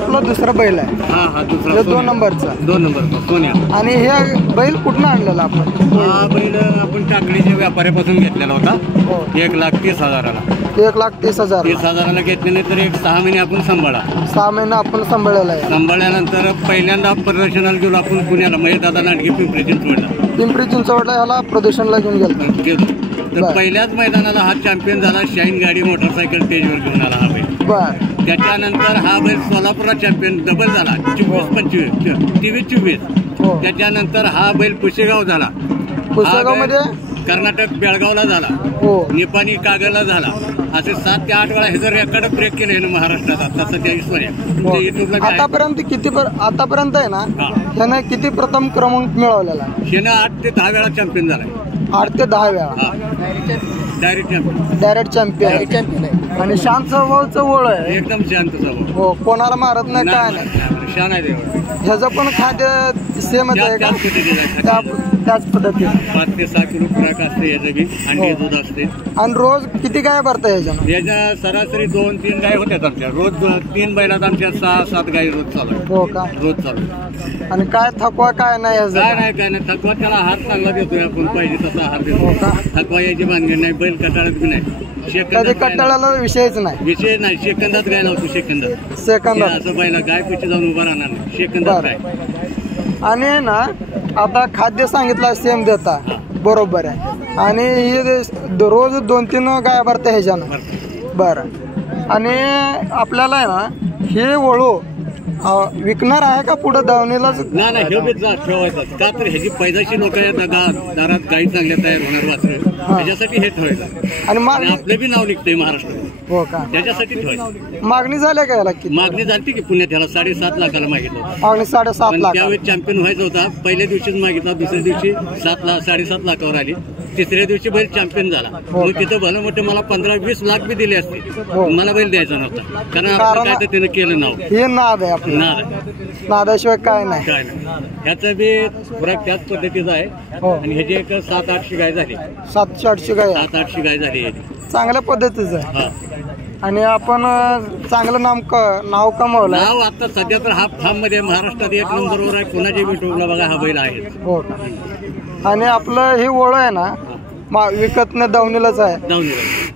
आपला दुसरा बैल आहे. हा दुसरा 2 नंबरचा. 2 नंबर सोन्या. आणि हे बैल कुठनं आणलेला आपण? हा बैल आपण टाकळीच्या व्यापाऱ्यापासून घेतलेला होता. हो. 1,30,000ला. 1,30,000. 30,000ला घेतल्यानंतर एक 6 महिने आपण सांभाळा. 6 महिने आपण सांभाळलेला आहे. सांभाळल्यानंतर पहिल्यांदा प्रदर्शनाला गेलो आपण पुण्याला. महेश दादा नाटकी पिंपरी चिंचवडला. पिंपरी चिंचवडला ह्याला प्रदर्शनला घेऊन गेलो. तर पहिल्याच मैदानाला हा चॅम्पियन झाला. शाईन गाडी मोटरसायकल स्टेजवर घेऊन आला हा बैल. बर. त्याच्यानंतर हा बैल सोलापूरला चॅम्पियन डबल झाला. 24-25 23-24. त्याच्यानंतर हा बैल पुशेगाव झाला. पुशेगाव मध्ये कर्नाटक बेळगावला झाला. निपाणी कागलला झाला. असे 7 ते 8 वेळा हे जर रेकॉर्ड ब्रेक केले ना महाराष्ट्रात आता सध्या ईश्वर. आतापर्यंत आहे ना ह्यानं किती प्रथम क्रमांक मिळवलेला? ह्यानं 8 ते 10 वेळा चॅम्पियन झाला. 8 ते 10 वेळा डायरेक्ट चॅम्पियन. आणि शांत स्वभावचं ओळ आहे. एकदम शांत स्वभाव. हो, कोणाला मारत नाही काय नाही. शान आहे. ह्याचं पण खाद्य सेमच आहे का? त्याच पद्धतीने 5 ते 6 किलो खुराक असते याचं बी. अंडी दूध असते. आणि रोज किती गाय भरता ह्याच्यानं? याच्या सरासरी 2-3 गाय होत्यात आमच्या. रोज 3 बैलात आमच्या 6-7 गाय रोज चालू आहे. हो का? रोज चालू. आणि काय थकवा काय नाही ह्याचा? काय नाही थकवा. त्याला आहार चांगला देतोय आपण. पाहिजे तसा आहार देतो. थकवा याची भानगड नाही. बैल कटाळत बी नाही. कधी कट्टाळाला विषयच नाही. विषय नाही. सेकंदात गाय लावतो. सेकंदात असं बैला गाय पिछे जाऊन उभा राहणार नाही. सेकंदात काय. आणि ना आता खाद्य सांगितलं सेम देता बरोबर आहे. आणि हे रोज 2-3 गाय भरता ह्याच्यानं. बरं. आणि आपल्याला आहे ना हे वळू विकणार आहे का पुढे दावणीला? नाही ठेवायचं का तर ह्याची पैदाशी लोक दारात गाई चांगल्या तयार होणार वाचले त्याच्यासाठी हे ठेवायचं. आणि आपलं बी नाव निघतंय महाराष्ट्रात. हो का? त्याच्यासाठी ठेवायचं. मागणी झाली का याला? मागणी झाली की पुण्यात ह्याला 7.5 लाखाला मागितलं. मागणी 7.5 लाख. त्यावेळेस चॅम्पियन व्हायचा होता. पहिल्या दिवशीच मागितला. दुसऱ्या दिवशी 7.5 लाखावर आली. तिसऱ्या दिवशी बैल चॅम्पियन झाला. मग तिथं भलं मोठं मला 15-20 लाख बी दिले असते. मला बैल द्यायचा नव्हता. कारण आपलं काय तर त्यानं केलं नाव. हे नाद आहे आपलं. नादाशिवाय काय नाही. ह्याचा बी खुराक त्याच पद्धतीचा आहे. आणि ह्याची एक 700-800 गाय झाली. 700-800 गाय. 700-800 गाय झाली. चांगल्या पद्धतीचं आहे. आणि आपण चांगलं नाव कमवलं. नाव आता सध्या तर हा फार्म मध्ये महाराष्ट्रात 1 नंबरवर आहे. कोणाच्या युट्यूबला बघा हा बैल आहे. हो. आणि आपलं हे ओळ आहे ना विकत न दावणीलाच आहे.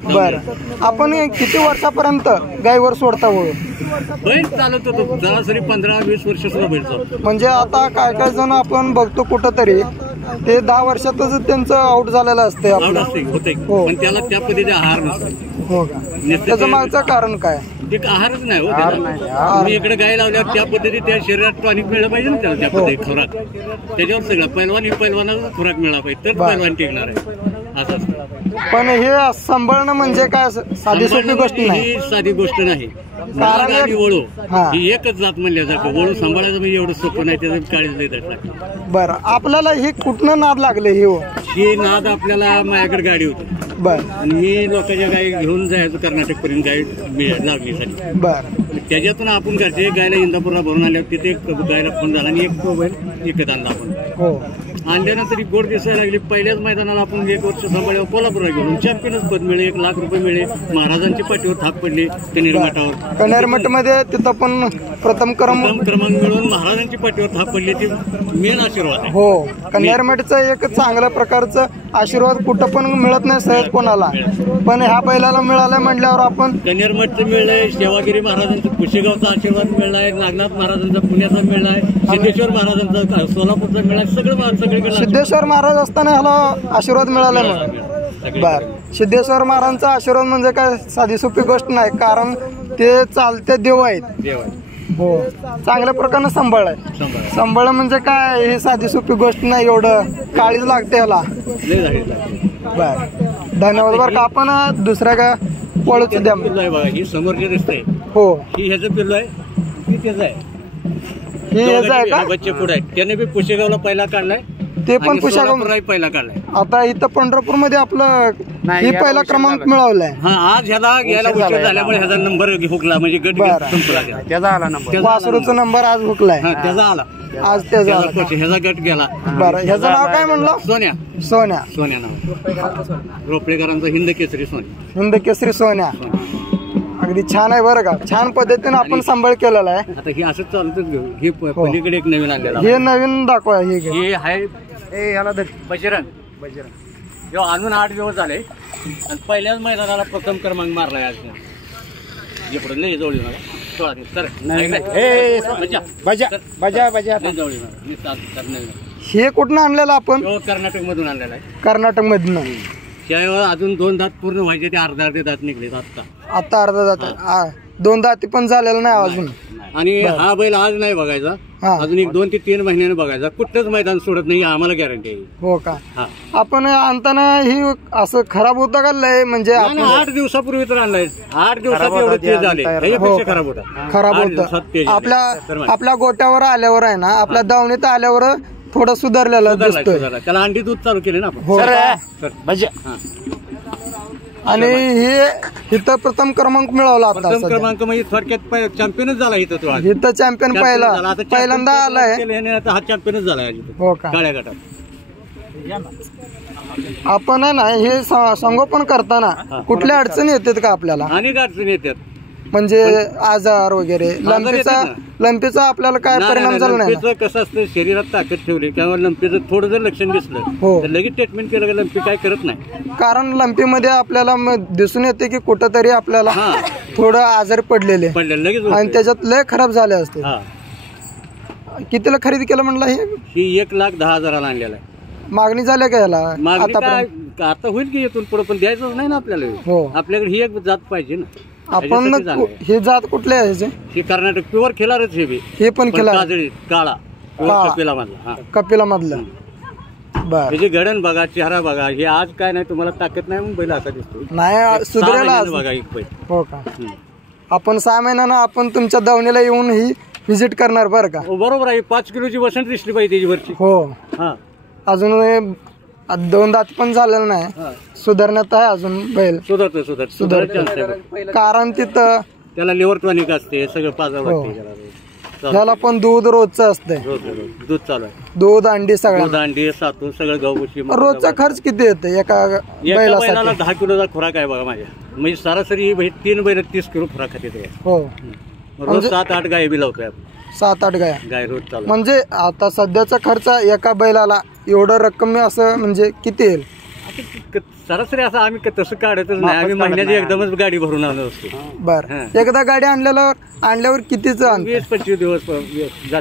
बरं. आपण किती वर्षापर्यंत गायीवर सोडता ओळ? बैल चालत होतो सरासरी 15-20 वर्ष सुद्धा बैल चालतो. म्हणजे आता काय जण आपण बघतो कुठंतरी ते 10 वर्षातच त्यांचं आउट झालेलं असते. पण त्याला त्या पद्धतीने आहार नसतो. हो का? त्याचं मागचं कारण काय? एक आहारच नाही हो. मी इकडे गाय लावल्यावर त्या पद्धती त्या शरीरात टॉनिक मिळालं पाहिजे ना त्याला. त्या पद्धती खुराक त्याच्यावर सगळं पैलवानाचा खुराक मिळाला पाहिजे तर पैलवान टिकणार आहे. असं. पण हे सांभाळणं म्हणजे काय साधी सोपी गोष्ट नाही. साधी गोष्ट नाही. वळू ही एकच जात म्हणल्या जातं. वळू सांभाळायचं म्हणजे एवढं सोपं नाही. त्याचं काळीच देतात. बरं. आपल्याला हे कुठनं नाद लागले? ही नाद आपल्याला माझ्याकडे गाडी होती. बरं. आणि मी लोकांच्या गाई घेऊन जायचो कर्नाटक पर्यंत गाय लावण्यासाठी. बरं. त्याच्यातून आपण घरचे गायला इंदापूरला भरून आल्यावर तिथे गायला फोन झाला आणि एक बैल विकत आणला आपण. हो. आणल्यानंतर गोड दिसायला लागली. पहिल्याच मैदानाला आपण 1 वर्ष सांभाळल्यावर कोल्हापूरला घेऊन चॅम्पियनच पद मिळे. 1 लाख रुपये मिळे. महाराजांच्या पाठीवर थाप पडली कनेर मठावर. कनेर मठ मध्ये तिथं पण प्रथम क्रमांक मिळून महाराजांची पाठीवर थाप पडली. ती मेन आशीर्वाद आहे. हो. कनेर मठचा एक चांगल्या प्रकारचं आशीर्वाद कुठं पण मिळत नाही सहज कोणाला. पण ह्या बैलाला मिळालं म्हटल्यावर आपण कनेर मठचं मिळलंय. सेवागिरी महाराजांचा पुशेगावचा आशीर्वाद मिळलाय. नागनाथ महाराजांचा पुण्याचा मिळलाय. सिद्धेश्वर महाराजांचा सोलापूरचा मिळाला. सगळीकडे सिद्धेश्वर महाराज असताना ह्याला आशीर्वाद मिळाला. बर. सिद्धेश्वर महाराजांचा आशीर्वाद म्हणजे काय साधी सोपी गोष्ट नाही. कारण ते चालते देव आहेत. हो. चांगल्या प्रकारे सांभाळलाय. सांभाळ म्हणजे काय ही साधी सोपी गोष्ट नाही. एवढं काळीच लागते ह्याला. बर. धन्यवाद. बरं का आपण दुसऱ्या का वळूच द्या. ही समोर जे दिसतंय हो ही ह्याचं पिल्लू आहे. ही त्याचं आहे. ही ह्याचं आहे का? बच्चे पुढे आहेत. त्याने बी पुशेगावला पहिला काढलाय. ते पण पुशेगाव पहिला काढलाय. आता इथं पंढरपूर मध्ये आपलं ही पहिला क्रमांक मिळवलाय. आज ह्याला घ्यायला उशीर झाल्यामुळे ह्याचा नंबर हुकला. म्हणजे गट संपला. त्याचा आला नंबर. वासरूचा नंबर आज हुकलाय. त्याचा आला. आज त्याचा ह्याचा गट गेला. बरं. ह्याचं नाव काय म्हणलं? सोन्या. सोन्या नाव. रोपडेकरांचा हिंद केसरी सोन्या. हिंद केसरी सोन्या. अगदी छान आहे बरं का. छान पद्धतीने आपण सांभाळ केलेला आहे. आता हे असं चालतच घेऊ. हे पलीकडे एक नवीन आणलेला हे नवीन दाखवा. हे आहे याला बजरंग. हे आणून 8 दिवस झाले आणि पहिल्याच मैदानाला प्रथम क्रमांक मारलाय आज. जे पुढे लई जवळ येणार 16 दिवस तर हे कुठनं आणलेलं आपण? कर्नाटक मधून आणलेला आहे. कर्नाटक मधून. त्यावेळेस अजून 2 दात पूर्ण व्हायचे, ते अर्धे दात निघले आता अर्धा दात. 2 दाती पण झालेलं नाही अजून. आणि हा बैल आज नाही बघायचा, अजून 1, 2 ते 3 महिन्याने बघायचा. कुठलंच मैदान सोडत नाही, आम्हाला गॅरंटी आहे. हो का? आपण आणताना ही असं खराब होतं का लय? म्हणजे 8 दिवसापूर्वी तर आणलाय. 8 दिवसात एवढं ते झाले, त्याच्यापेक्षा खराब होता. खराब होतं. आपल्या गोट्यावर आल्यावर आहे ना, आपल्या दावणीत आल्यावर थोडं सुधारलेलं दिसतोय. त्याला अंडी दूध चालू केले ना आपण. आणि हे इथं प्रथम क्रमांक मिळवला. प्रथम क्रमांक म्हणजे थोडक्यात चॅम्पियनच झाला इथं. तो इथं चॅम्पियन पहिल्यांदा आलाय. हा चॅम्पियनच झालाय. हो का? काळ्या गटात आपण आहे ना हे संगोपन करताना कुठल्या अडचणी येतात का आपल्याला? अनेक अडचणी येतात. म्हणजे आजार वगैरे, लंपीचा आपल्याला काय परिणाम झाला नाही? कसं असतं, शरीरात ताकद ठेवली किंवा लंपीचं थोडं जर लक्षण दिसलं तर लगेच ट्रीटमेंट केलं की लंपी काय करत नाही. कारण लंपीमध्ये आपल्याला दिसून येते की कुठंतरी आपल्याला थोडं आजारी पडलेले लगेच, आणि त्याच्यात लय खराब झाले असते. कितीला खरेदी केलं म्हणलं? ही 1,10,000 आणलेला आहे. मागणी झाली का याला? आता होईल की येथून पुढे, पण द्यायचंच नाही ना आपल्याला. आपल्याकडे ही एक जात पाहिजे ना. आपण हे जात कुठले आहे? हे कर्नाटक प्युअर खिलारच. हे पण खिलार काळा कपिला मधला. त्याची गडण बघा, चेहरा बघा. हे आज काय नाही, तुम्हाला ताकद नाही म्हणून बैल असा दिसतो. नाही सुधारेला बघा एक बैल. हो का? आपण 6 महिन्यानं आपण तुमच्या दावणीला येऊन ही व्हिजिट करणार बरं का? बरोबर आहे. 5 किलोची वसंत दिसली पाहिजे त्याची वरची. हो. अजून 2 दात पण झालेलं नाही, सुधारण्यात आहे अजून बैल. सुधारत कारण तिथं त्याला लिव्हर टॉनिक असते, सगळं पाजावं. त्याला पण दूध रोजचं असतंय. दूध चालू आहे. दूध अंडी सगळं. अंडी सातू सगळं गहूशी. रोजचा खर्च किती येतो एका बैलाला? 10 किलोचा खुराक आहे बघा माझ्या. म्हणजे सरासरी 3 बैल 30 किलो खुराक खाते. हो. रोज 7-8 गाय बी लावतोय. 7-8 गाय रोज चालू. म्हणजे आता सध्याचा खर्च एका बैलाला एवढं रक्कम असं म्हणजे किती येईल? सरासरी असं आम्ही तसं काढतच नाही. आम्ही महिन्याची एकदमच गाडी भरून आणत असतो. बरं. एकदा गाडी आणल्यावर कितीच? 20-25 दिवस.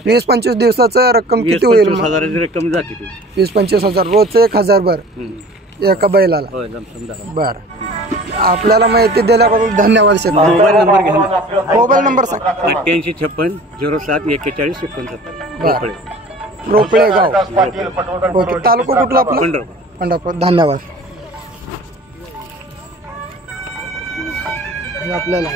20-25 दिवसाचं रक्कम किती होईल? 20-25,000 रक्कम जाते. 20-25,000 रोजचं 1,000 बरं एका बैलाला. बर. आपल्याला माहिती दिल्याबद्दल धन्यवाद. मोबाईल नंबर घ्या. मोबाईल नंबर सांग. 8856 07 41 69. रोपळे गाव. ओके. तालुका कुठला आपला? पंढरपूर. धन्यवाद. आपल्याला